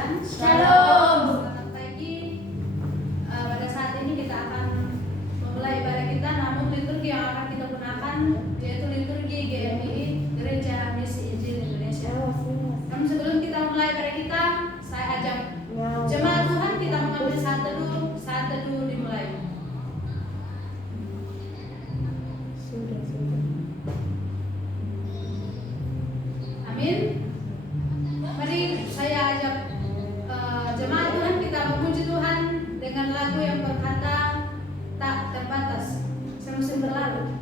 Tuhan. Shalom. Selamat pagi. Pada saat ini kita akan memulai ibadah kita, namun liturgi yang akan kita gunakan yaitu liturgi GMI Gereja Misi Injil Indonesia. Namun sebelum kita mulai ibadah kita, saya ajak jemaat Tuhan kita mengambil saat teduh dimulai. Amin. Mari saya ajak jemaat Tuhan kita memuji Tuhan dengan lagu yang berkata tak terbatas semusim berlalu.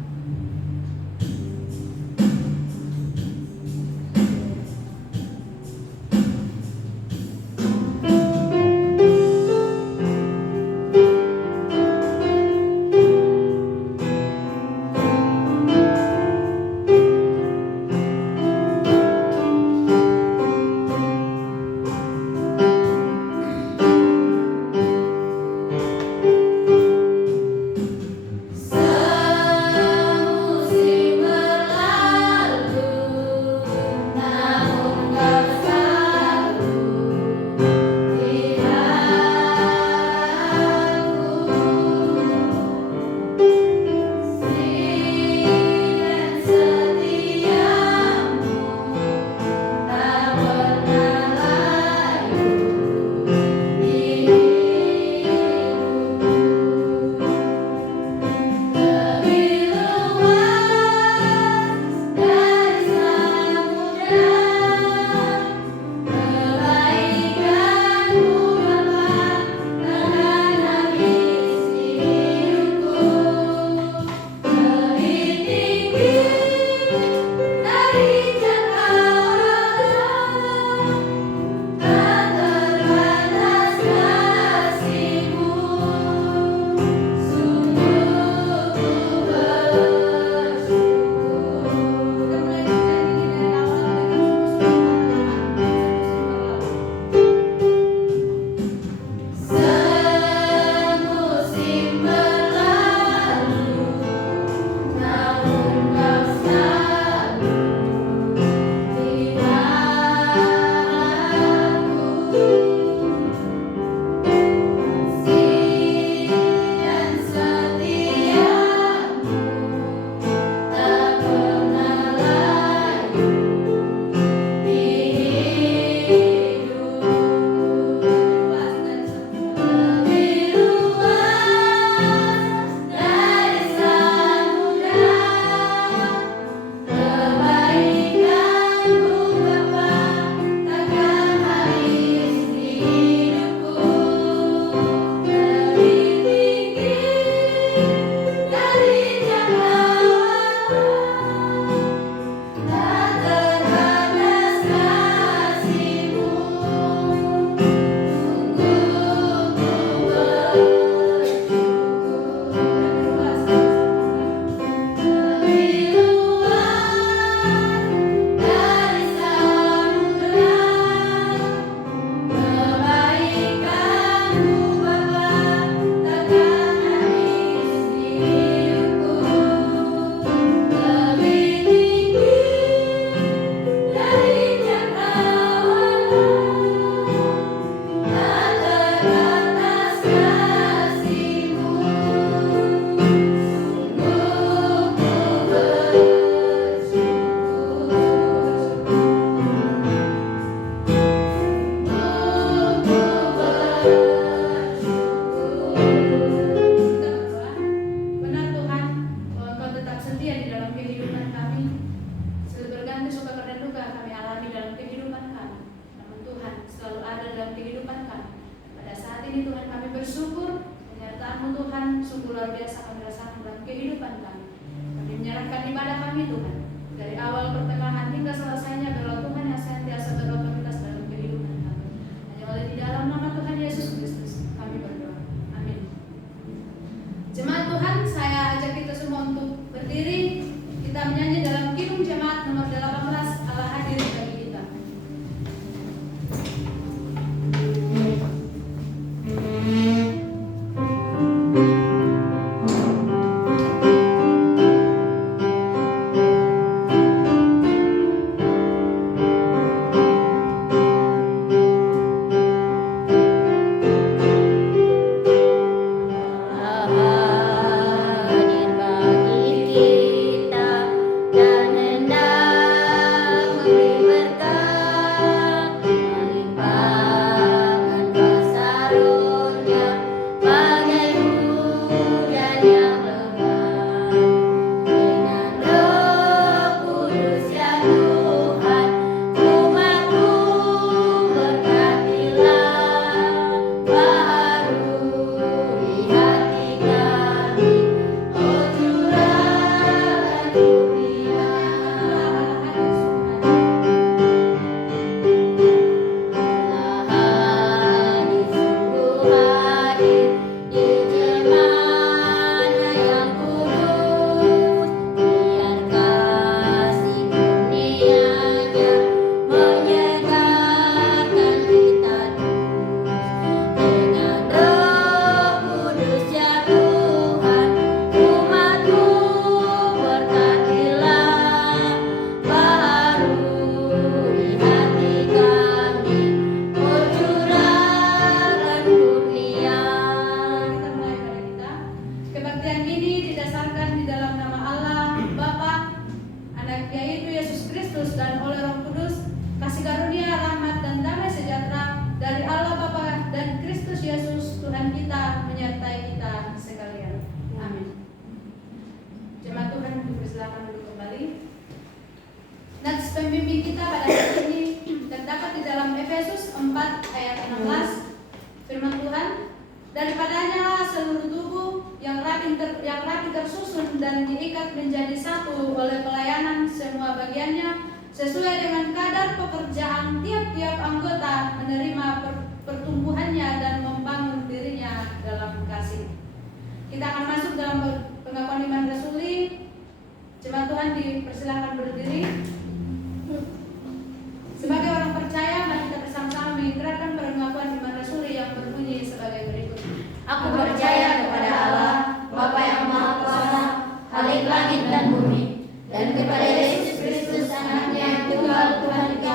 yang rapi tersusun dan diikat menjadi satu oleh pelayanan semua bagiannya sesuai dengan kadar pekerjaan tiap-tiap anggota menerima pertumbuhannya dan membangun dirinya dalam kasih. Kita akan masuk dalam pengakuan iman rasuli. Jemaat Tuhan dipersilakan berdiri. Sebagai orang percaya, mari kita bersama-sama mengikrarkan pengakuan iman rasuli yang berbunyi sebagai berikut. Aku percaya kepada Allah, Bapa yang Maha Kuasa, Khalik langit dan bumi, dan kepada Yesus Kristus, Anaknya yang tunggal Tuhan kita,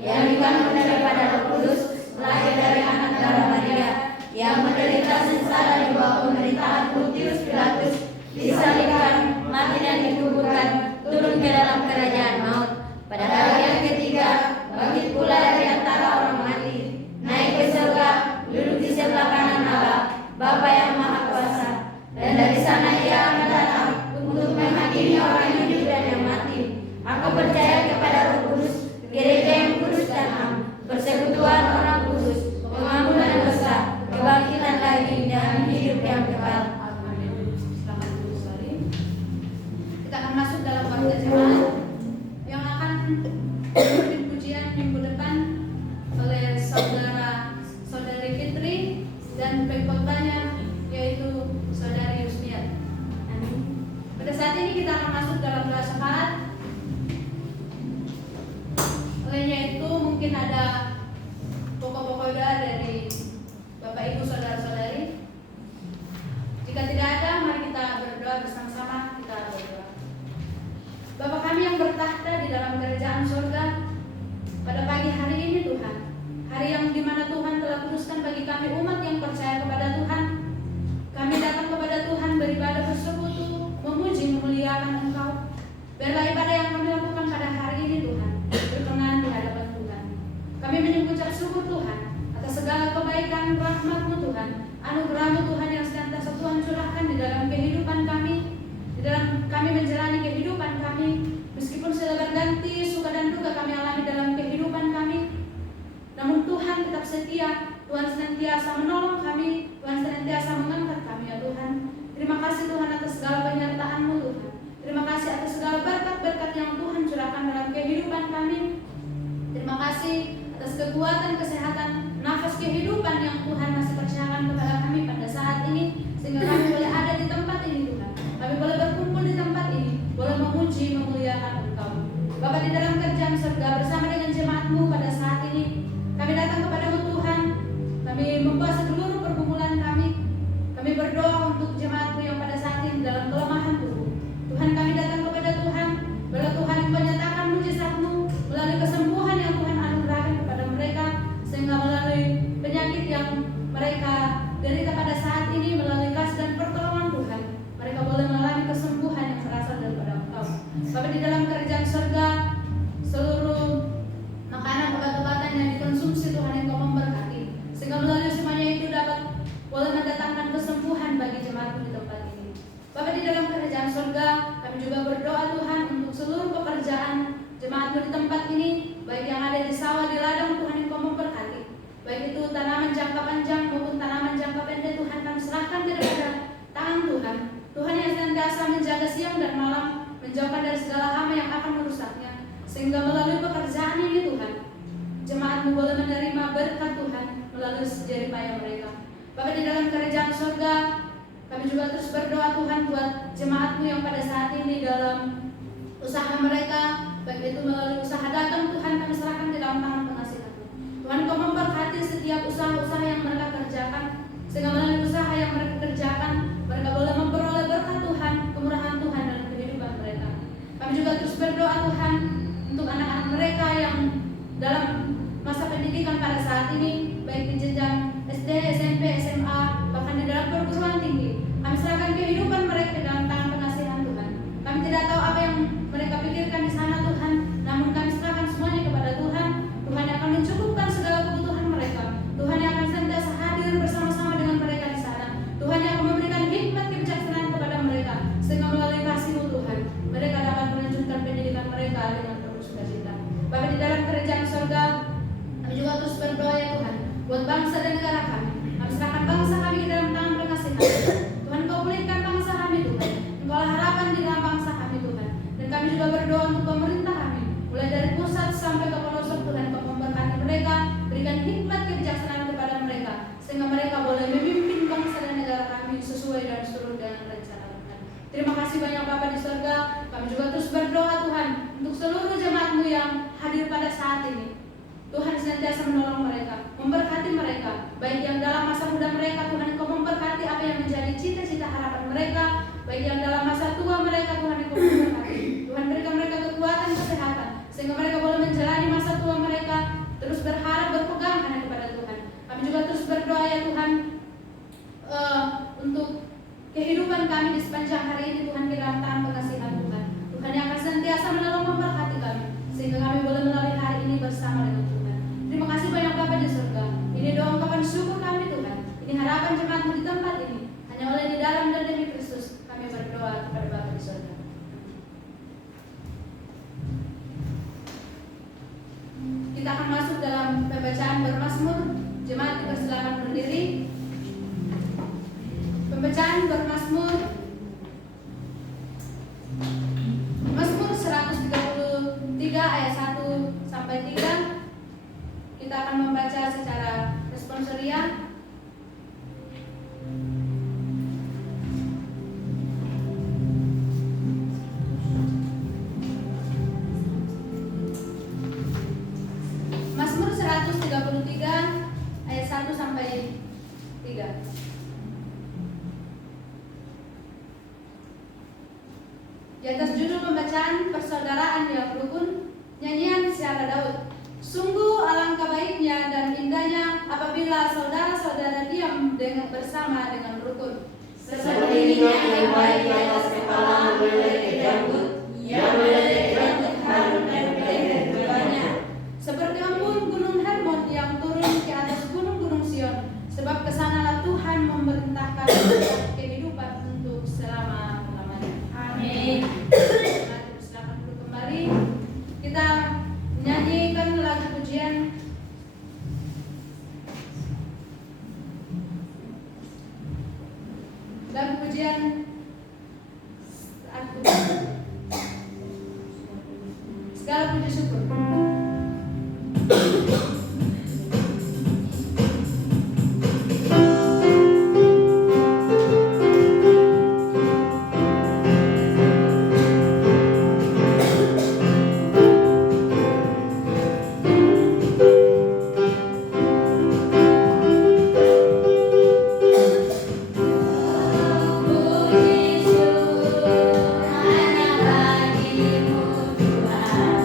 yang dikandung daripada Roh Kudus, lahir dari anak darah Maria, yang menderita sengsara di bawah pemerintahan Pontius Pilatus, disalibkan, mati dan dikuburkan, turun ke dalam kerajaan maut. Pada hari yang ketiga, bangkit pula dari antara orang mati, naik ke surga, duduk di sebelah kanan Allah, Bapa yang Maha Kuasa, dan dari sana Ia akan datang untuk menghakimi orang hidup dan yang mati. Aku percaya kepada Roh Kudus, gereja yang kudus dan am, persekutuan orang kudus, pengampunan dosa, kebangkitan lagi dan hidup yang kekal. Amin. Selamat dulu sekali. Kita akan masuk dalam warga jemaat yang akan memberi pujian minggu depan oleh saudari Fitri dan pengkhotbahnya yaitu saudari Yusmiat. Amin. Pada saat ini kita akan masuk dalam doa syafaat. Olehnya itu mungkin ada pokok-pokok doa dari Bapak Ibu saudara-saudari. Jika tidak ada, mari kita berdoa bersama-sama. Kita berdoa. Bapa kami yang bertahta di dalam kerajaan surga, pada pagi hari ini Tuhan, hari yang dimana Tuhan telah kuduskan bagi kami umat yang percaya kepada Tuhan, kami datang kepada Tuhan beribadah bersekutu, memuji, memuliakan Engkau. Biarlah ibadah yang kami lakukan pada hari ini Tuhan berkenan di hadapan Tuhan. Kami mengucap syukur Tuhan atas segala kebaikan rahmat-Mu Tuhan, anugerah-Mu Tuhan yang senantiasa Tuhan curahkan di dalam kehidupan kami, di dalam kami menjalani kehidupan kami, meskipun silih berganti suka dan duka kami alami dalam kehidupan kami. Namun Tuhan tetap setia, Tuhan senantiasa menolong kami, Tuhan senantiasa mengangkat kami ya Tuhan. Terima kasih Tuhan atas segala penyertaan-Mu Tuhan. Terima kasih atas segala berkat-berkat yang Tuhan curahkan dalam kehidupan kami. Terima kasih atas kekuatan, kesehatan, nafas kehidupan yang Tuhan masih percayakan kepada kami pada saat ini, sehingga kami boleh ada di tempat ini Tuhan. Kami boleh berkumpul di tempat ini, boleh memuji, memuliakan Engkau. Bapa di dalam kerajaan surga bersama dengan jemaat-Mu pada saat ini, kami datang kepada-Mu Tuhan. Kami membawa seluruh pergumulan kami. Kami berdoa untuk jemaat-Mu yang pada saat ini dalam kelemahan tubuh. Tuhan, kami datang kepada Tuhan. Bila Tuhan menyatakan mujizat-Mu melalui kesembuhan yang Tuhan anugerahkan kepada mereka, sehingga melalui penyakit yang mereka derita pada saat ini, melalui kasih dan pertolongan Tuhan, mereka boleh mengalami kesembuhan yang berasal daripada Engkau. Bapa di dalam kerajaan surga, seluruh makanan, obat-obatan yang dikonsumsi Tuhan Engkau memberkati, sehingga melalui semuanya itu dapat boleh mendatangkan kesembuhan bagi jemaat-Mu di tempat ini. Bapa di dalam kerajaan surga, kami juga berdoa Tuhan untuk seluruh pekerjaan jemaat-Mu di tempat ini, baik yang ada di sawah, di ladang, Tuhan Engkau memberkati. Baik itu tanaman jangka panjang maupun tanaman jangka pendek, Tuhan kami serahkan kepada tangan Tuhan. Tuhan yang senantiasa menjaga siang dan malam, menjauhkan dari segala hama yang akan merusaknya, sehingga melalui pekerjaan ini Tuhan, jemaat-Mu boleh menerima berkat Tuhan melalui jerih payah mereka. Bapa di dalam kerajaan surga, kami juga terus berdoa Tuhan buat jemaat-Mu yang pada saat ini dalam usaha mereka, baik itu melalui usaha dagang, Tuhan kami serahkan di dalam tangan pengasihan-Mu. Tuhan Kau memberkati setiap usaha-usaha yang mereka kerjakan, sehingga melalui usaha yang mereka kerjakan, mereka boleh memperoleh berkat Tuhan, kemurahan Tuhan dalam kehidupan mereka. Kami juga terus berdoa Tuhan untuk anak-anak mereka yang dalam masa pendidikan pada saat ini, baik di jenjang SD, SMP, SMA, bahkan di dalam perguruan tinggi. Kami serahkan kehidupan mereka ke dalam tangan pengasihan Tuhan. Kami tidak tahu apa yang mereka pikirkan di sana Tuhan, namun kami serahkan semuanya kepada Tuhan. saat ini. Tuhan senantiasa menolong mereka, memberkati mereka, baik yang dalam masa muda mereka, Tuhan Engkau memberkati apa yang menjadi cita-cita harapan mereka, baik yang dalam masa tua mereka, Tuhan Engkau memberkati. Tuhan berikan mereka kekuatan, kesehatan, sehingga mereka boleh menjalani masa tua mereka, terus berharap, berpegang hanya kepada Tuhan. Kami juga terus berdoa ya Tuhan, untuk kehidupan kami di sepanjang hari ini, Tuhan, di dalam tangan pengasihan Tuhan. Tuhan yang akan senantiasa menolong, memberkati kami, sehingga kami boleh melalui hari ini bersama dengan Tuhan. Terima kasih banyak Bapa di surga. Ini doa ungkapan syukur kami Tuhan. Ini harapan jemaatmu di tempat ini. Hanya oleh di dalam dan demi Kristus kami berdoa kepada Bapa di surga. Kita akan masuk dalam pembacaan bermazmur. Jemaat dipersilakan berdiri. Pembacaan bermazmur Mazmur 133 ayat 1 sampai 3. Kita akan membaca secara responsoria. Mazmur 133 ayat 1 sampai 3. Di atas judul pembacaan persaudaraan yang rukun, nyanyian Syara Daud. Sungguh alangkah baiknya dan indahnya apabila saudara-saudara diam bersama dengan rukun. Seperti minyak yang baik di atas kepala meleleh ke janggut, yang meleleh ke janggut harum dan meleleh banyak. Seperti embun gunung Hermon yang turun ke atas gunung-gunung Sion, sebab kesanalah Tuhan memerintahkan kehidupan untuk selama-lamanya. Amin. Mari silakan duduk kembali. Kita nyanyikan lagu pujian segala puji syukur. Hanya bagimu Tuhan.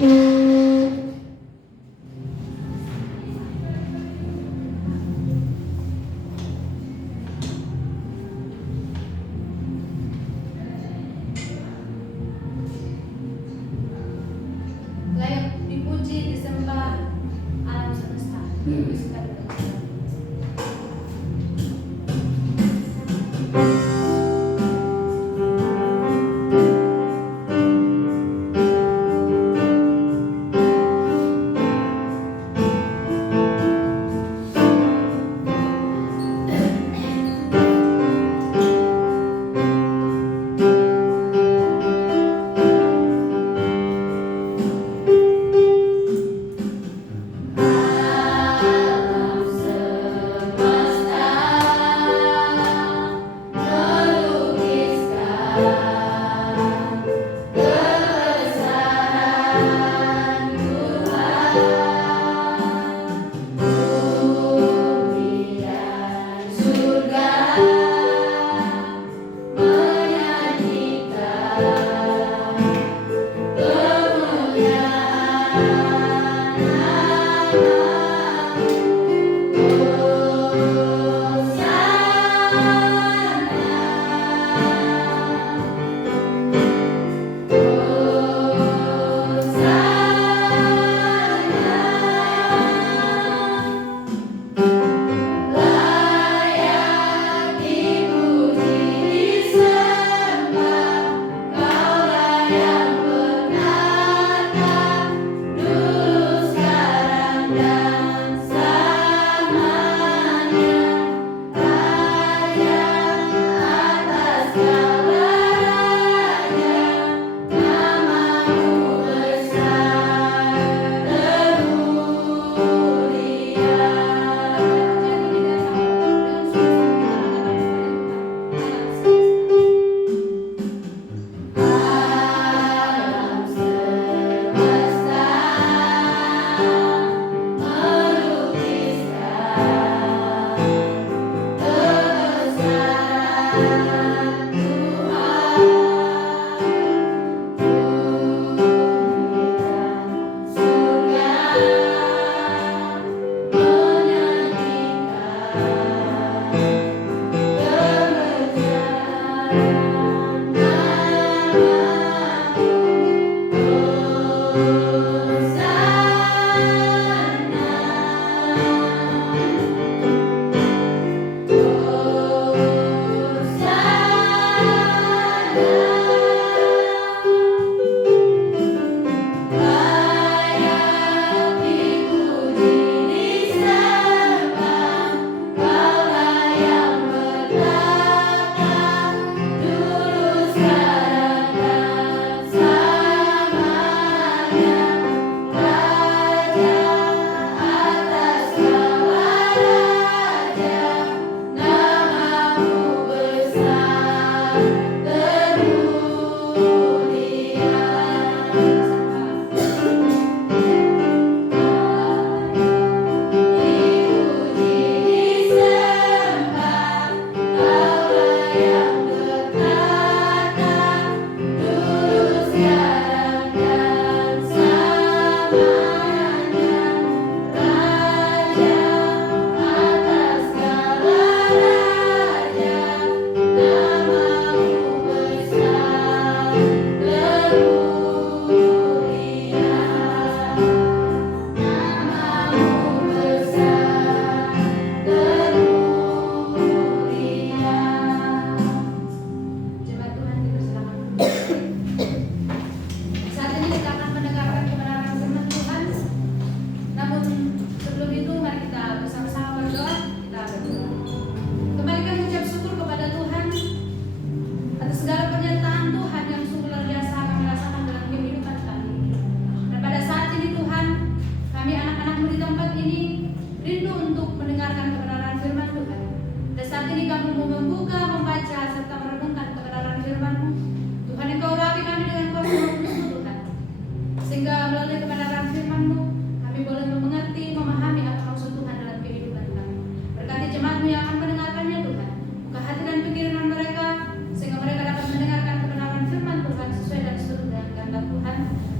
Layak dipuji, disembah alam semesta. Kita berdoa.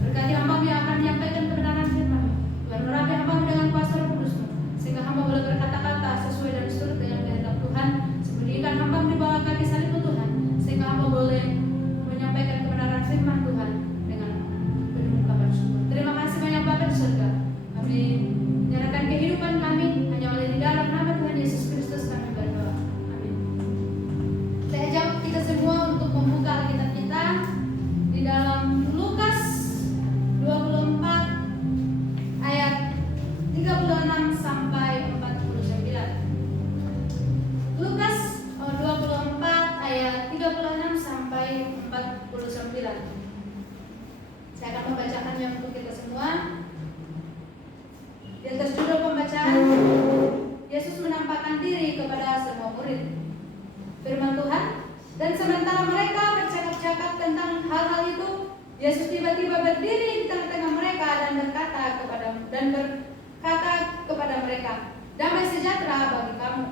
Berkati hamba-Mu yang akan tiba-tiba berdiri di tengah-tengah mereka dan berkata kepada mereka, damai sejahtera bagi kamu.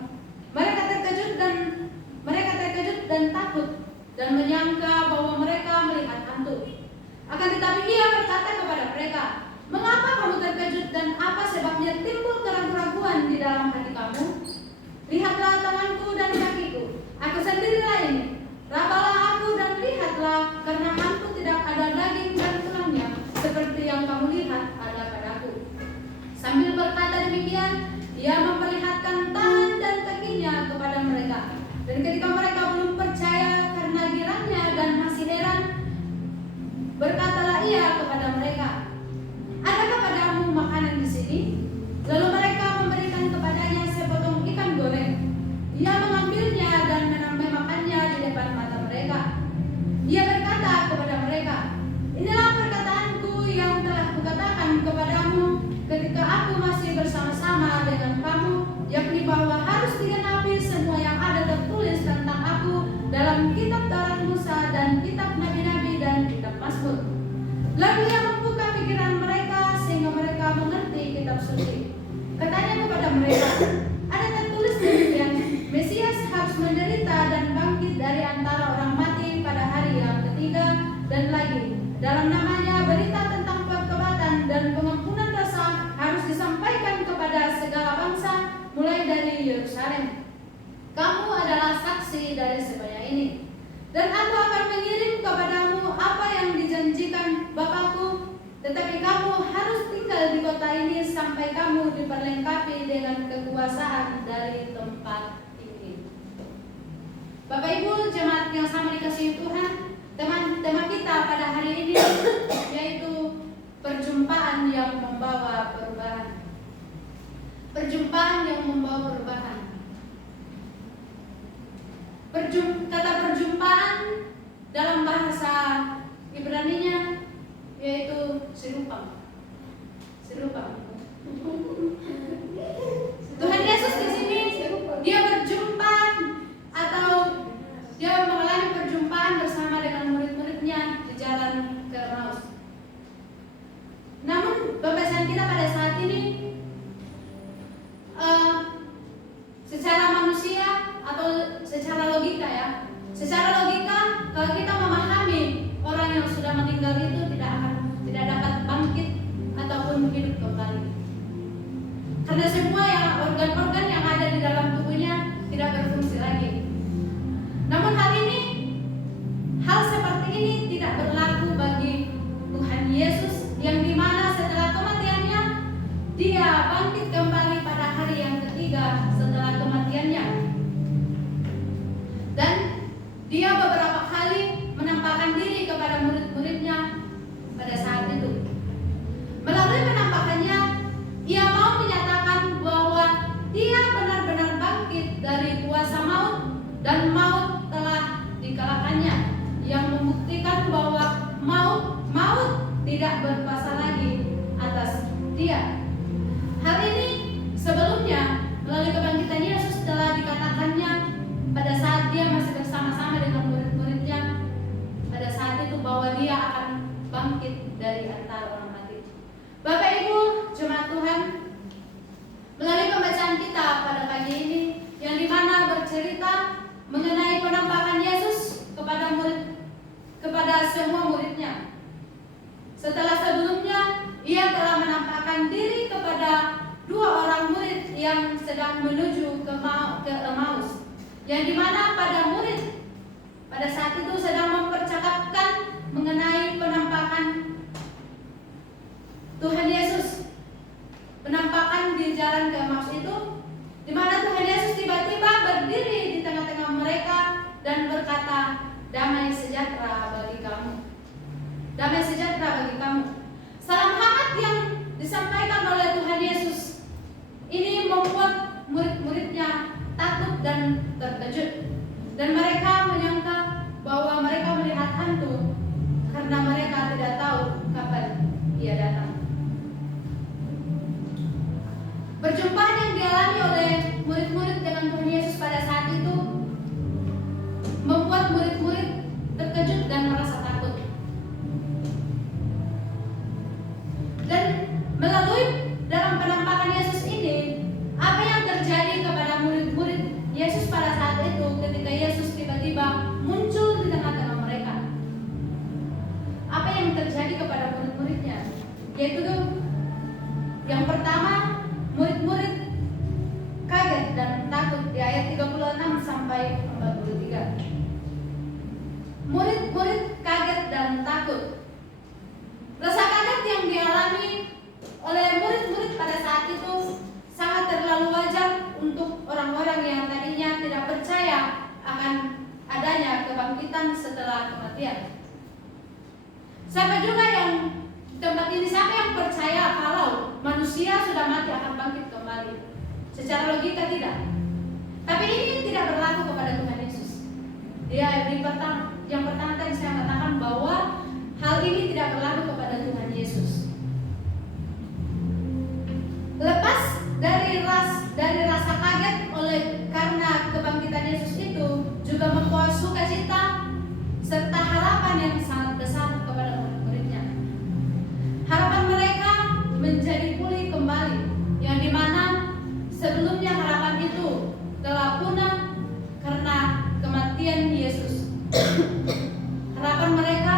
Mereka terkejut dan takut dan menyangka bahwa mereka melihat hantu. Akan tetapi ia berkata kepada mereka, mengapa kamu terkejut dan apa sebabnya timbul keraguan-keraguan di dalam hati kamu? Lihatlah tanganku dan kakiku, aku sendirilah ini. Rabalah aku dan lihatlah, karena hantu tidak ada daging dan tulangnya, seperti yang kamu lihat ada padaku. Sambil berkata demikian, ia memperlihatkan tangan dan kakinya kepada mereka. Dan ketika mereka belum percaya karena girangnya dan masih heran, berkatalah ia kepada mereka, adakah padamu makanan di sini? Lalu mereka memberikan kepadanya sepotong ikan goreng. Ia mengambilnya dan memakannya di depan mata mereka. Ia berkata kepada mereka, inilah perkataanku yang telah kukatakan kepadamu ketika aku masih bersama-sama dengan kamu, yakni bahwa harus digenapi semua yang ada tertulis tentang aku dalam kitab Taurat Musa dan kitab Nabi-Nabi dan kitab Mazmur. Lalu ia membuka pikiran mereka sehingga mereka mengerti kitab suci. Katanya kepada mereka, ada tertulis demikian, Mesias harus menderita dan bangkit dari antara orang mati pada hari yang ketiga, dan lagi dalam namanya berita tentang pertobatan dan pengampunan dosa harus disampaikan kepada segala bangsa mulai dari Yerusalem. Kamu adalah saksi dari sebaya ini. Dan aku akan mengirim kepadamu apa yang dijanjikan Bapakku, tetapi kamu harus tinggal di kota ini sampai kamu diperlengkapi dengan kekuasaan dari tempat ini. Bapak Ibu jemaat yang sama dikasihi Tuhan, tema kita pada hari ini yaitu perjumpaan yang membawa perubahan. Perjumpaan yang membawa perubahan. Kata perjumpaan dalam bahasa Ibrani-nya yaitu serupang. Tuhan Yesus di sini dia berjumpa atau dia mengalami perjumpaan bersama dengan murid-muridnya di jalan ke Emmaus. Namun pembacaan kita pada saat ini secara manusia atau secara logika ya. Secara logika kalau kita memahami orang yang sudah meninggal itu tidak dapat bangkit ataupun hidup kembali. Karena semua organ-organ yang ada di dalam tubuhnya tidak berfungsi lagi. Namun hal seperti ini tidak berlaku bagi Tuhan Yesus yang dimana setelah kematiannya dia bangkit kembali pada hari yang ketiga setelah kematiannya. Dan dia beberapa kali menampakkan diri kepada murid-muridnya pada saat itu. Melalui penampakannya, ia mau menyatakan bahwa dia benar-benar bangkit dari kuasa maut dan maut telah dikalahkannya, yang membuktikan bahwa maut tidak berkuasa lagi atas dia. Hal ini sebelumnya melalui kebangkitan Yesus telah dikatakannya pada saat dia masih bersama-sama dengan murid-muridnya, pada saat itu bahwa dia akan bangkit dari antara orang mati. Bapak Ibu jemaat Tuhan, melalui pembacaan kita pada pagi ini yang dimana bercerita mengenai penampakan Yesus kepada semua muridnya. Setelah sebelumnya ia telah menampakkan diri kepada dua orang murid yang sedang menuju ke Emmaus, yang dimana pada saat itu sedang mempercakapkan mengenai penampakan Tuhan Yesus. Penampakan di jalan ke Emmaus itu, di mana Tuhan Yesus tiba-tiba berdiri di tengah-tengah mereka dan berkata, damai sejahtera bagi kamu. Damai sejahtera bagi kamu. Salam hangat yang disampaikan oleh Tuhan Yesus ini membuat murid-muridnya takut dan terkejut, dan mereka menyangka bahwa mereka melihat hantu karena mereka tidak tahu kapan ia datang. Perjumpaan yang dialami oleh murid-murid dengan Tuhan Yesus pada saat itu membuat murid-murid terkejut dan merasa takut. Yaitu yang pertama, murid-murid kaget dan takut di ayat 36 sampai 43. Murid-murid kaget dan takut. Rasa kaget yang dialami oleh murid-murid pada saat itu sangat terlalu wajar untuk orang-orang yang tadinya tidak percaya akan adanya kebangkitan setelah kematian. Siapa juga yang tempat ini, siapa yang percaya kalau manusia sudah mati akan bangkit kembali? Secara logika tidak. Tapi ini tidak berlaku kepada Tuhan Yesus. Yang pertama tadi saya katakan bahwa hal ini tidak berlaku kepada Tuhan Yesus. Lepas dari rasa kaget oleh karena kebangkitan Yesus itu juga membawa sukacita serta harapan yang sangat besar kepada murid-muridnya. Harapan mereka menjadi pulih kembali, yang dimana sebelumnya harapan itu telah punah karena kematian Yesus. Harapan mereka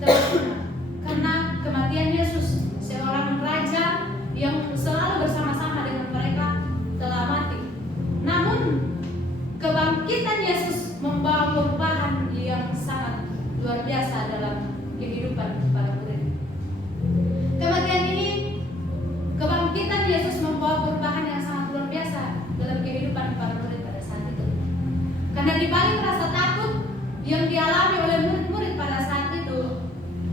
telah punah karena kematian Yesus, seorang raja yang selalu bersama-sama dengan mereka telah mati. Namun kebangkitan Yesus membawa perubahan yang sangat luar biasa dalam kehidupan para murid. Kebangkitan Yesus membawa perubahan yang sangat luar biasa dalam kehidupan para murid pada saat itu. Karena di balik rasa takut yang dialami oleh murid-murid pada saat itu,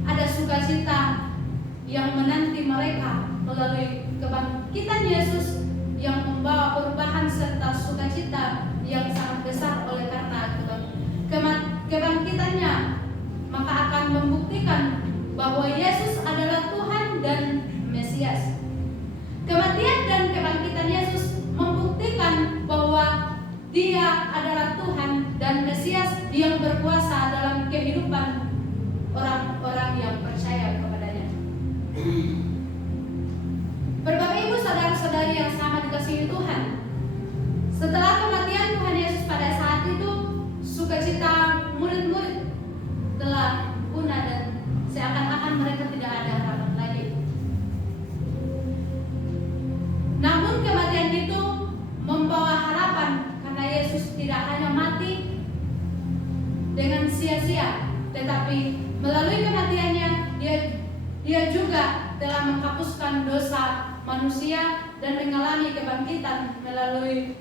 ada sukacita yang menanti mereka melalui kebangkitan Yesus yang membawa perubahan serta sukacita yang sangat besar oleh karena kebangkitannya, maka akan membuktikan bahwa Yesus adalah Tuhan dan Mesias. Kematian dan kebangkitan Yesus membuktikan bahwa Dia adalah Tuhan dan Mesias yang berkuasa dalam kehidupan orang-orang yang percaya kepadanya. Bapak Ibu, saudara-saudari yang sama dikasihi Tuhan, setelah kematian Tuhan Yesus pada saat itu, sukacita murid-murid telah punah dan seakan-akan mereka tidak ada harapan lagi. Namun kematian itu membawa harapan, karena Yesus tidak hanya mati dengan sia-sia, tetapi melalui kematiannya dia juga telah menghapuskan dosa manusia dan mengalami kebangkitan melalui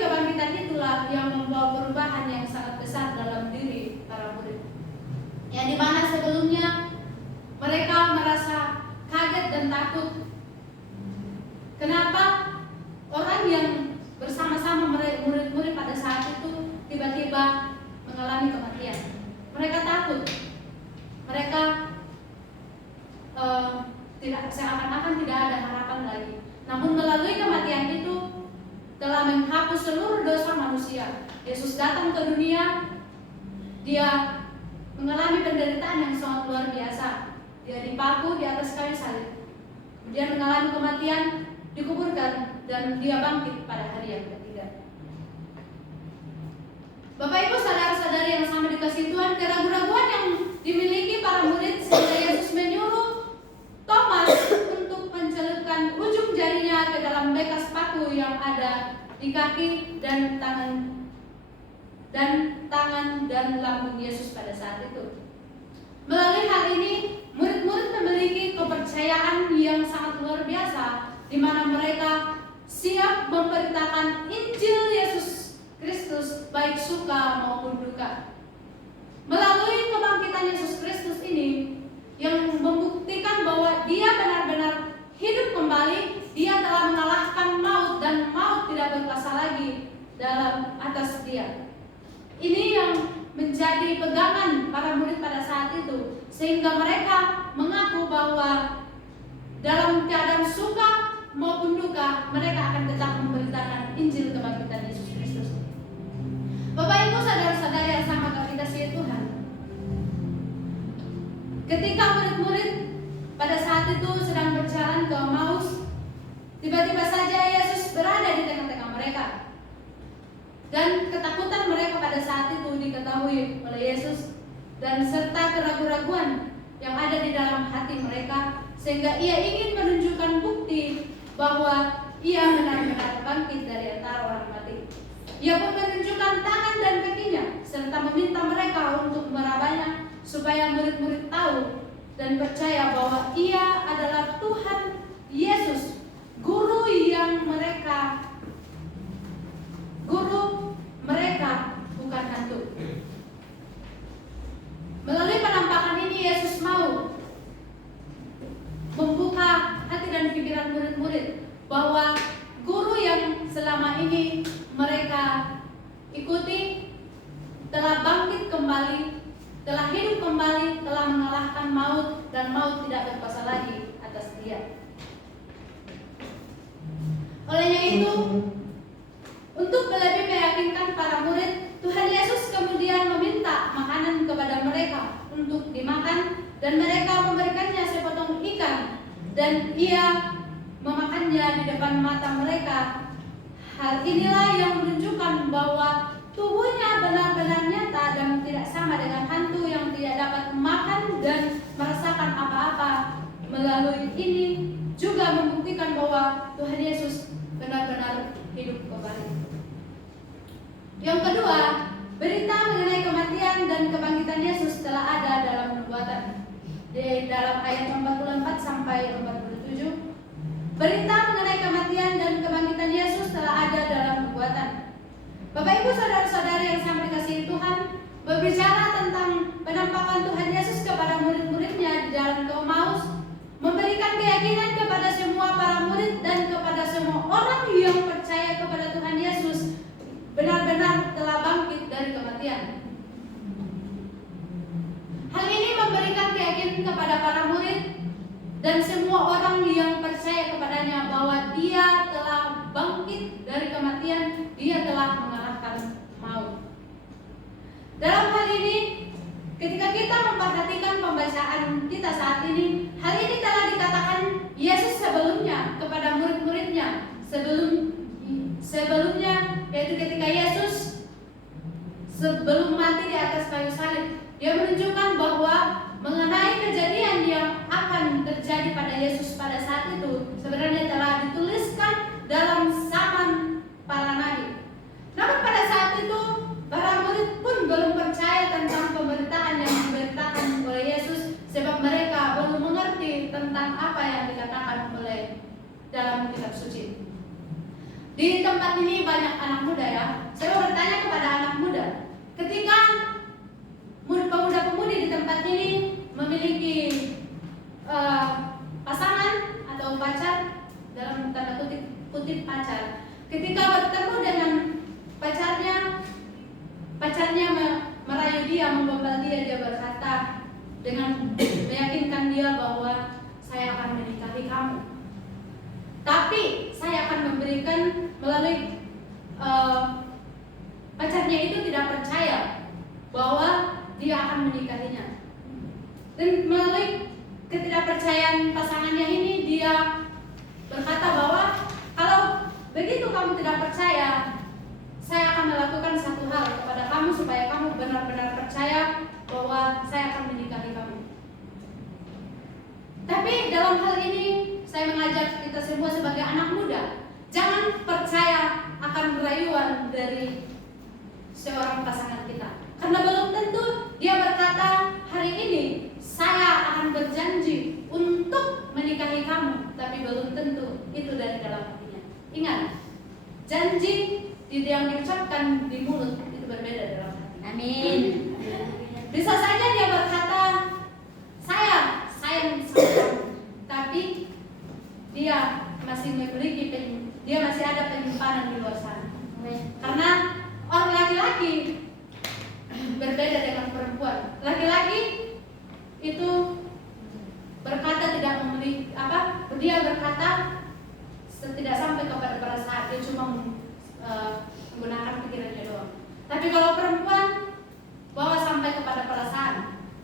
kebangkitan itulah yang membawa perubahan yang sangat besar dalam diri para murid. Yang dimana sebelumnya mereka merasa kaget dan takut. Kenapa orang yang bersama-sama murid-murid pada saat itu tiba-tiba mengalami kematian? Mereka takut. Mereka seakan-akan tidak ada harapan lagi. Namun melalui kematian itu telah menghapus seluruh dosa manusia. Yesus datang ke dunia, Dia mengalami penderitaan yang sangat luar biasa. Dia dipaku di atas kayu salib, kemudian mengalami kematian, dikuburkan, dan Dia bangkit pada hari yang ketiga. Bapak Ibu, saudara-saudari yang sama dikasihi Tuhan, keraguan-raguan yang dimiliki para murid sehingga Yesus menyuruh Thomas untuk mencelupkan ujung jarinya ke dalam bekas paku yang ada di kaki dan tangan dan lambung Yesus pada saat itu. Melalui hal ini, murid-murid memiliki kepercayaan yang sangat luar biasa, di mana mereka siap memberitakan Injil Yesus Kristus baik suka maupun duka. Melalui kebangkitan Yesus Kristus ini yang membuktikan bahwa Dia benar-benar hidup kembali, Dia telah mengalahkan maut dan maut tidak berkuasa lagi dalam atas Dia. Ini yang menjadi pegangan para murid pada saat itu, sehingga mereka mengaku bahwa dalam keadaan suka maupun duka mereka akan tetap memberitakan Injil kebangkitan Yesus Kristus. Bapak Ibu, saudara-saudari yang sama kasih Tuhan, ketika murid-murid pada saat itu sedang berjalan ke Emmaus, tiba-tiba saja Yesus berada di tengah-tengah mereka. Dan ketakutan mereka pada saat itu diketahui oleh Yesus, dan serta keraguan-raguan yang ada di dalam hati mereka, sehingga ia ingin menunjukkan bukti bahwa ia benar-benar bangkit dari antara orang mati. Ia pun menunjukkan tangan dan kakinya, serta meminta mereka untuk merabanya, supaya murid-murid tahu dan percaya bahwa ia adalah Tuhan Yesus, guru mereka bukan hantu. Melalui penampakan ini Yesus mau membuka hati dan pikiran murid-murid bahwa guru yang selama ini mereka ikuti telah bangkit kembali, telah hidup kembali, telah mengalahkan maut, dan maut tidak berkuasa lagi atas dia. Olehnya itu, untuk lebih meyakinkan para murid, Tuhan Yesus kemudian meminta makanan kepada mereka untuk dimakan, dan mereka memberikannya sepotong ikan, dan ia memakannya di depan mata mereka. Hal inilah yang menunjukkan bahwa tubuhnya benar-benar nyata dan tidak sama dengan hantu yang tidak dapat makan dan merasakan apa-apa. Melalui ini juga membuktikan bahwa Tuhan Yesus benar-benar hidup kembali. Yang kedua, berita mengenai kematian dan kebangkitan Yesus telah ada dalam nubuatan. Di dalam ayat 44 sampai 47, berita mengenai kematian dan kebangkitan Yesus telah ada dalam nubuatan. Bapak Ibu saudara-saudari yang sangat dikasihi Tuhan, berbicara tentang penampakan Tuhan Yesus kepada murid-muridnya di jalan ke Emmaus, memberikan keyakinan kepada semua para murid dan kepada semua orang yang percaya kepada Tuhan Yesus benar-benar telah bangkit dari kematian. Hal ini memberikan keyakinan kepada para murid dan semua orang yang percaya kepadanya bahwa dia telah bangkit dari kematian, dia telah mengalahkan maut. Dalam hal ini, ketika kita memperhatikan pembacaan kita saat ini, hal ini telah dikatakan Yesus sebelumnya kepada murid-muridnya. Sebelumnya, yaitu ketika Yesus sebelum mati di atas kayu salib, dia menunjukkan bahwa mengenai kejadian yang akan terjadi pada Yesus pada saat itu sebenarnya telah dituliskan dalam zaman para nabi. Namun pada saat itu para murid pun belum percaya tentang pemberitaan yang diberitakan oleh Yesus, sebab mereka belum mengerti tentang apa yang dikatakan oleh dalam kitab suci. Di tempat ini banyak anak muda ya. Saya mau bertanya kepada anak muda, ketika pemuda-pemudi di tempat ini memiliki pasangan atau pacar, dalam tanda kutip pacar, ketika bertemu dengan pacarnya merayu dia, memgombal dia berkata dengan meyakinkan dia bahwa saya akan menikahi kamu, tapi saya akan memberikan melalui pacarnya itu tidak percaya bahwa dia akan menikahinya, dan melalui ketidakpercayaan pasangannya ini dia berkata bahwa kalau begitu kamu tidak percaya, saya akan melakukan satu hal kepada kamu supaya kamu benar-benar percaya bahwa saya akan menikahi kamu. Tapi dalam hal ini saya mengajak kita semua sebagai anak muda, jangan percaya akan rayuan dari seorang pasangan kita, karena belum tentu dia berkata hari ini saya akan berjanji untuk menikahi kamu, tapi belum tentu itu dari dalam hatinya. Ingat, janji yang diucapkan di mulut itu berbeda dalam hati. Amin. Bisa saja dia berkata saya sayang sama kamu, tapi dia masih ada penyimpanan di luar sana. Karena orang laki-laki berbeda dengan perempuan. Laki-laki itu berkata tidak memiliki dia berkata tidak sampai kepada perasaan, dia cuma menggunakan pikirannya doang. Tapi kalau perempuan bawa sampai kepada perasaan,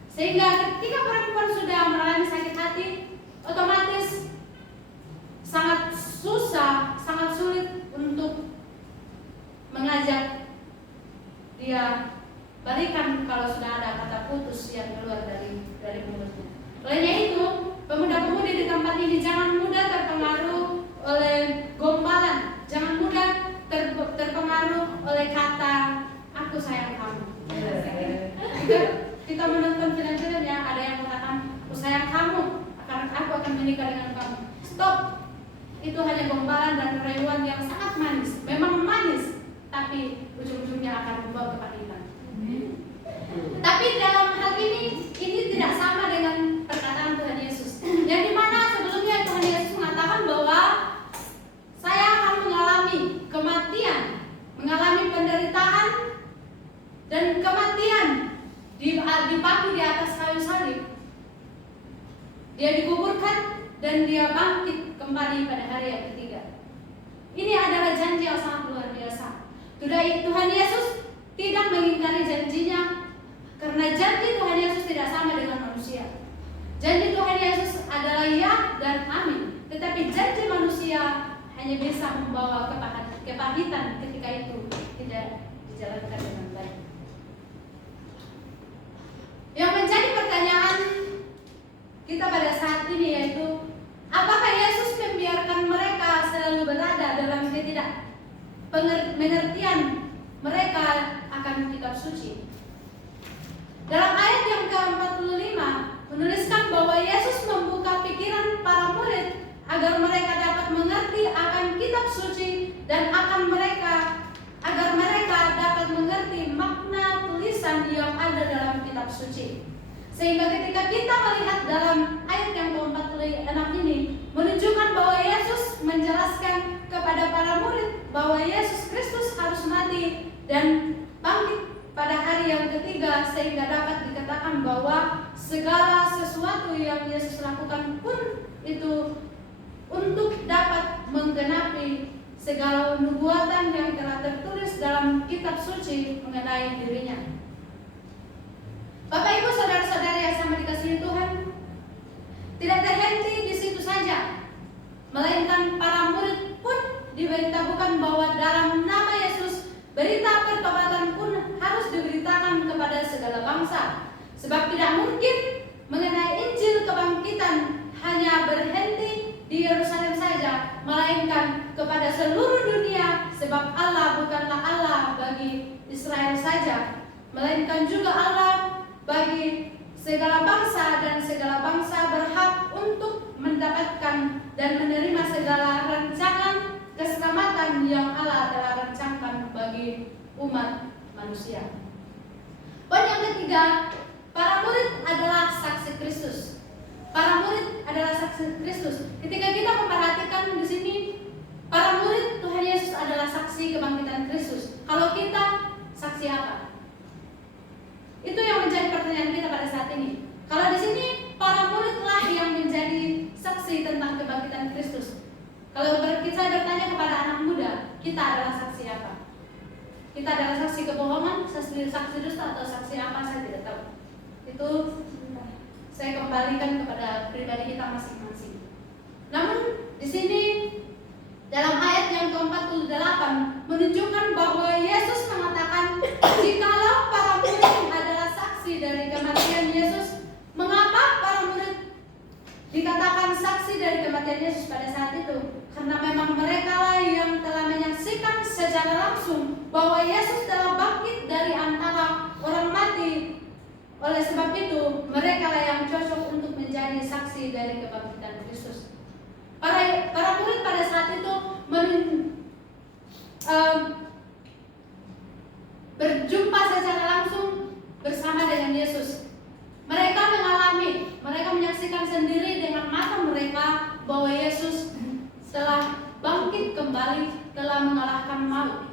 sehingga ketika perempuan sudah mengalami sakit hati, otomatis sangat susah, sangat sulit untuk mengajak dia balikan kalau sudah ada kata putus yang keluar dari mulutnya. Olehnya itu, pemuda-pemudi di tempat ini jangan mudah terpengaruh oleh gombalan, jangan mudah terpengaruh oleh kata aku sayang kamu. Kita menonton film-film ya, ada yang mengatakan aku sayang kamu, aku akan menikah dengan kamu. Stop. Itu hanya gombalan dan rayuan yang sangat manis. Memang manis, tapi ujung-ujungnya akan membawa kepahitan. Tapi dalam hal ini tidak sama dengan perkataan Tuhan Yesus. Yang dimana sebelumnya Tuhan Yesus mengatakan bahwa saya akan mengalami kematian, mengalami penderitaan dan kematian dipaku di atas kayu salib. Dia dikuburkan dan dia bangkit kembali pada hari yang ketiga. Ini adalah janji yang sangat luar biasa. Tuhan Yesus tidak mengingkari janjinya, karena janji Tuhan Yesus tidak sama dengan manusia. Janji Tuhan Yesus adalah ya dan amin. Tetapi janji manusia hanya bisa membawa kepahitan ketika itu tidak dijalankan dengan baik. Yang menjadi pertanyaan kita pada saat ini yaitu, apakah Yesus membiarkan mereka selalu berada dalam ketidakmengertian mereka akan kitab suci? Dalam ayat yang ke-45 menuliskan bahwa Yesus membuka pikiran para murid agar mereka dapat mengerti akan kitab suci dan agar mereka dapat mengerti makna tulisan yang ada dalam kitab suci. Sehingga ketika kita melihat dalam ayat yang ke-46 ini menunjukkan bahwa Yesus menjelaskan kepada para murid bahwa Yesus Kristus harus mati dan bangkit pada hari yang ketiga, sehingga dapat dikatakan bahwa segala sesuatu yang Yesus lakukan pun itu untuk dapat menggenapi segala nubuatan yang telah tertulis dalam kitab suci mengenai dirinya. Bapak Ibu saudara-saudari yang sama dikasihi Tuhan, tidak terhenti di situ saja, melainkan para murid pun diberitahukan bahwa dalam nama Yesus berita pertobatan pun harus diberitakan kepada segala bangsa. Sebab tidak mungkin mengenai Injil kebangkitan hanya berhenti di Yerusalem saja, melainkan kepada seluruh dunia. Sebab Allah bukanlah Allah bagi Israel saja, melainkan juga Allah bagi segala bangsa, dan segala bangsa berhak untuk mendapatkan dan menerima segala rancangan keselamatan yang Allah telah rancangkan bagi umat manusia. Poin yang ketiga, para murid adalah saksi Kristus. Para murid adalah saksi Kristus. Ketika kita memperhatikan di sini, para murid Tuhan Yesus adalah saksi kebangkitan Kristus. Kalau kita, saksi apa? Itu yang menjadi pertanyaan kita pada saat ini. Kalau di sini para muridlah yang menjadi saksi tentang kebangkitan Kristus. Kalau kita bertanya kepada anak muda, kita adalah saksi apa? Kita adalah saksi kebohongan, saksi dusta, atau saksi apa, saya tidak tahu. Itu saya kembalikan kepada pribadi kita masing-masing. Namun di sini dalam ayat yang ke-48 menunjukkan bahwa Yesus mengatakan, jikalau para murid adalah saksi dari kematian Yesus, mengapa para murid dikatakan saksi dari kematian Yesus pada saat itu? Karena memang mereka lah yang telah menyaksikan secara langsung bahwa Yesus telah bangkit dari antara orang mati. Oleh sebab itu, mereka lah yang cocok untuk menjadi saksi dari kebangkitan Kristus. Para murid pada saat itu berjumpa secara langsung bersama dengan Yesus. Mereka menyaksikan sendiri dengan mata mereka bahwa Yesus telah bangkit kembali, telah mengalahkan maut.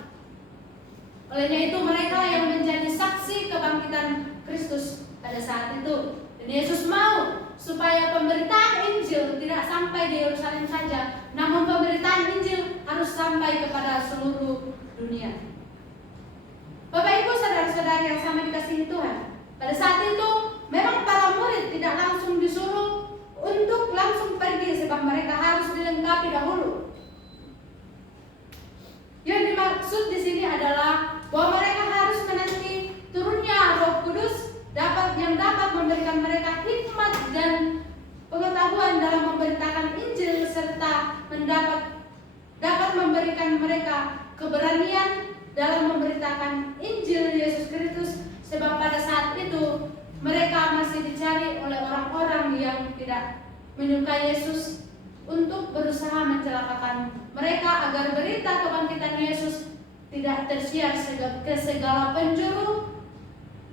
Olehnya itu mereka yang menjadi saksi kebangkitan Kristus pada saat itu. Dan Yesus mau supaya pemberitaan Injil tidak sampai di Yerusalem saja, namun pemberitaan Injil harus sampai kepada seluruh dunia. Bapak Ibu saudara-saudari yang sama dikasihi Tuhan, pada saat itu memang para murid tidak langsung disuruh untuk langsung pergi, sebab mereka harus dilengkapi dahulu. Yang dimaksud di sini adalah bahwa mereka harus menanti turunnya Roh Kudus yang Tuhan dalam memberitakan Injil serta dapat memberikan mereka keberanian dalam memberitakan Injil Yesus Kristus, sebab pada saat itu mereka masih dicari oleh orang-orang yang tidak menyukai Yesus untuk berusaha mencelakakan mereka agar berita kebangkitan Yesus tidak tersiar ke segala penjuru,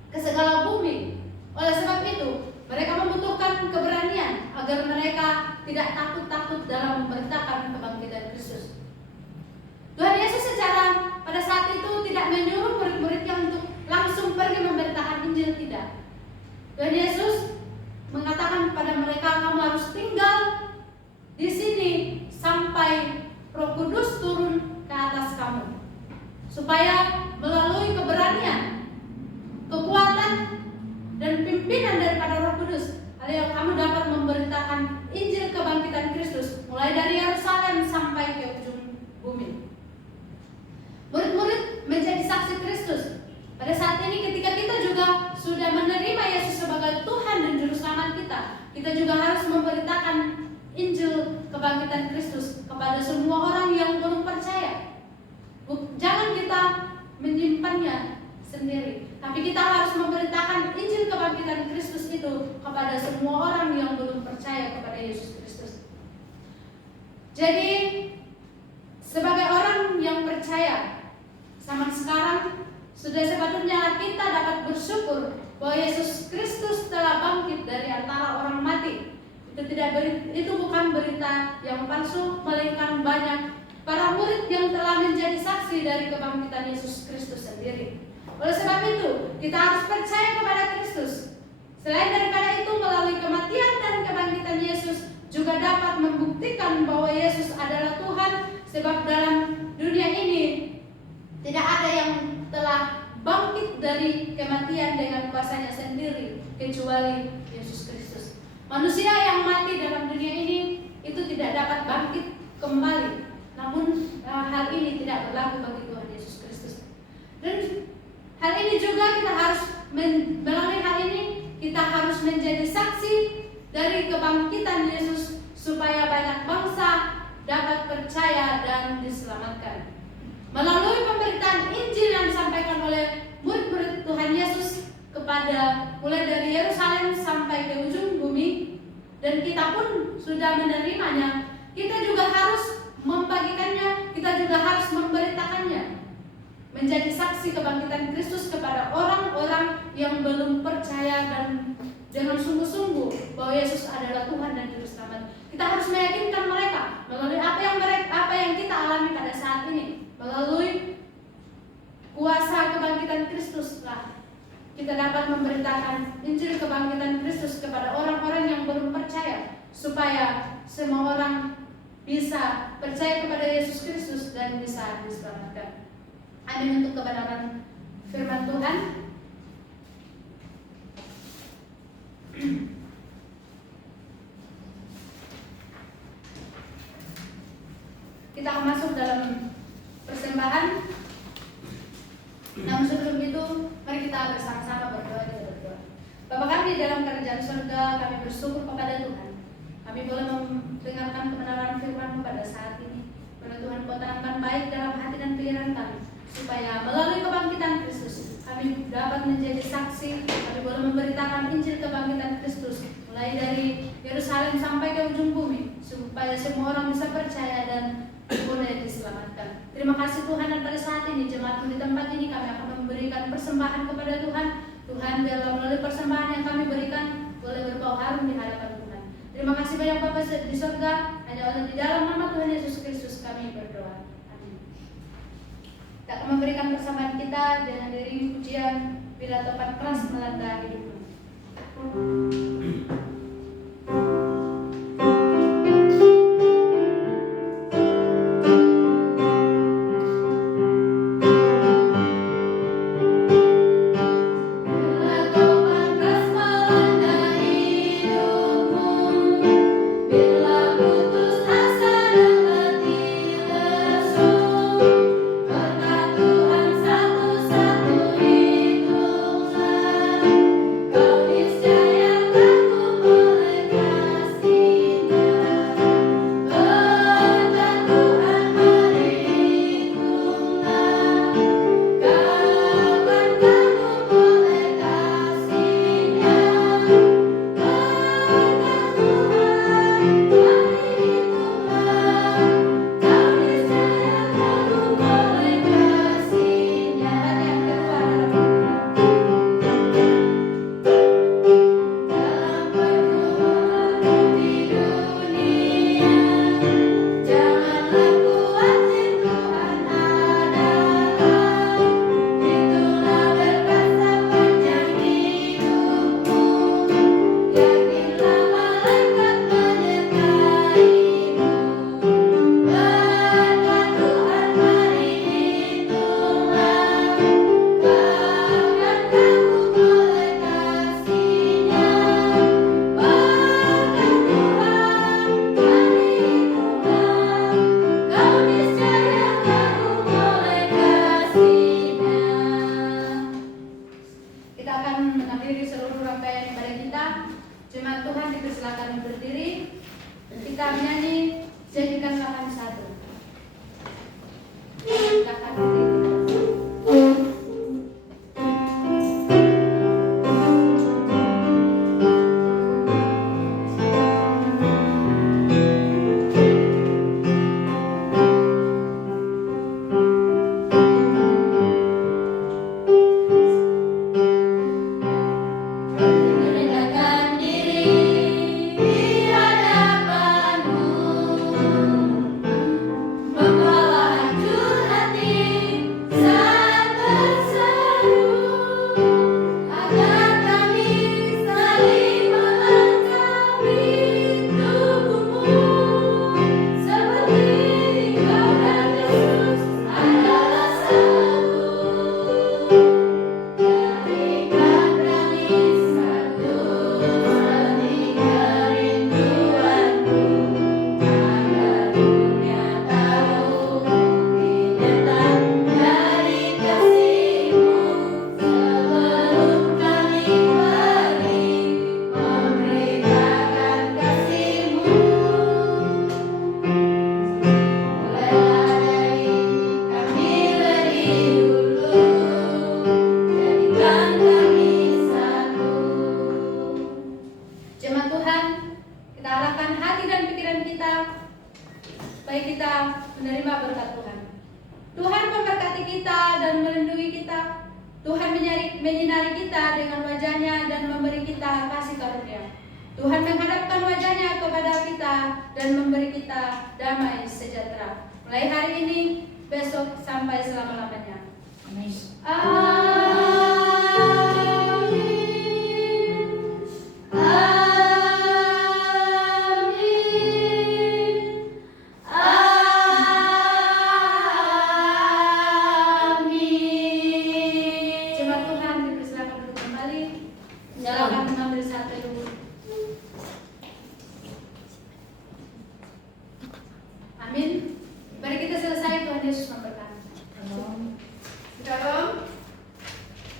ke segala bumi. Oleh sebab itu, mereka membutuhkan keberanian agar mereka tidak takut-takut dalam memberitakan kebangkitan Kristus. Tuhan Yesus pada saat itu tidak menyuruh murid-muridnya untuk langsung pergi memberitakan Injil, tidak. Tuhan Yesus mengatakan kepada mereka, kamu harus tinggal di sini sampai Roh Kudus turun ke atas kamu, supaya melalui keberanian, kekuatan, dan pimpinan daripada Roh Kudus, kamu dapat memberitakan Injil kebangkitan Kristus mulai dari Yerusalem sampai ke ujung bumi. Murid-murid menjadi saksi Kristus. Pada saat ini ketika kita juga sudah menerima Yesus sebagai Tuhan dan Juru Selamat kita juga harus memberitakan Injil kebangkitan Kristus kepada semua orang yang belum percaya. Jangan kita menyimpannya sendiri, tapi kita harus memberitakan Injil kebangkitan Kristus itu kepada semua orang yang belum percaya kepada Yesus Kristus. Jadi sebagai orang yang percaya, zaman sekarang sudah sepatutnya kita dapat bersyukur bahwa Yesus Kristus telah bangkit dari antara orang mati. Itu bukan berita yang palsu, melainkan banyak para murid yang telah menjadi saksi dari kebangkitan Yesus Kristus sendiri. Oleh sebab itu, kita harus percaya kepada Kristus. Selain daripada itu, melalui kematian dan kebangkitan Yesus juga dapat membuktikan bahwa Yesus adalah Tuhan, sebab dalam dunia ini tidak ada yang telah bangkit dari kematian dengan kuasanya sendiri kecuali Yesus Kristus. Manusia yang mati dalam dunia ini itu tidak dapat bangkit kembali. Namun hal ini tidak berlaku bagi Tuhan Yesus Kristus. Dan hal ini juga kita harus melalui hal ini kita harus menjadi saksi dari kebangkitan Yesus supaya banyak bangsa dapat percaya dan diselamatkan. Melalui pemberitaan Injil yang disampaikan oleh murid-murid Tuhan Yesus kepada mulai dari Yerusalem sampai ke ujung bumi, dan kita pun sudah menerimanya, kita juga harus membagikannya, kita juga harus memberitakannya, menjadi saksi kebangkitan Kristus kepada orang-orang yang belum percaya dan dengan sungguh-sungguh bahwa Yesus adalah Tuhan dan Juru Selamat. Kita harus meyakinkan mereka melalui apa yang kita alami pada saat ini. Melalui kuasa kebangkitan Kristus lah kita dapat memberitakan Injil kebangkitan Kristus kepada orang-orang yang belum percaya, supaya semua orang bisa percaya kepada Yesus Kristus dan bisa diselamatkan. Amin untuk kebenaran firman Tuhan. Kita akan masuk dalam persembahan. Namun sebelum itu, mari kita bersama-sama berdoa. Bapa kami di dalam kerajaan surga, kami bersyukur kepada Tuhan. Kami boleh mendengarkan kebenaran firman-Mu pada saat ini. Biarlah Tuhan Kau tanamkan baik dalam hati dan pikiran kami, supaya melalui kebangkitan Kristus kami dapat menjadi saksi. Kami boleh memberitakan Injil kebangkitan Kristus mulai dari Yerusalem sampai ke ujung bumi, supaya semua orang bisa percaya dan boleh diselamatkan. Terima kasih Tuhan, dan pada saat ini jemaat di tempat ini kami akan memberikan persembahan kepada Tuhan. Tuhan, biarlah melalui persembahan yang kami berikan boleh berbau harum di hadapan Tuhan. Terima kasih banyak Bapa di surga. Hanya oleh di dalam nama Tuhan Yesus Kristus kami berdoa. Amin. Kita akan memberikan persembahan kita dengan diiringi pujian Bila Topan Keras Melanda Hidupku. Kata Tuhan satu-satu hiduplah. Jemaat Tuhan dipersilakan berdiri. Kita menyanyi Jadikanlah Kami Satu. Silakan berdiri. Merendahkan diri di hadapan-Mu, membawa hancur hati saat berseru, agar kami saling melengkapi tubuh-Mu, seperti Engkau dan Yesus adalah satu. Jadikan kami satu seperti kerinduan-Mu, agar dunia tahu kenyataan dari kasih-Mu. Sebelum kami pergi memberitakan kasih-Mu, mulailah dari kami lebih dulu. Jadikan kami satu. Jemaat Tuhan, kita arahkan hati dan pikiran kita supaya kita menerima berkat Tuhan. Tuhan memberkati kita dan melindungi kita. Tuhan menyinari kita dengan wajah-Nya dan memberi kita kasih karunia. Tuhan menghadapkan wajah-Nya kepada kita dan memberi kita damai sejahtera. Mulai hari ini, besok sampai selama-lamanya. Amin. Jemaat Tuhan, dipersilakan duduk kembali. Silakan mengambil satu dulu. Amin. Mari kita selesai, Tuhan Yesus memberkati.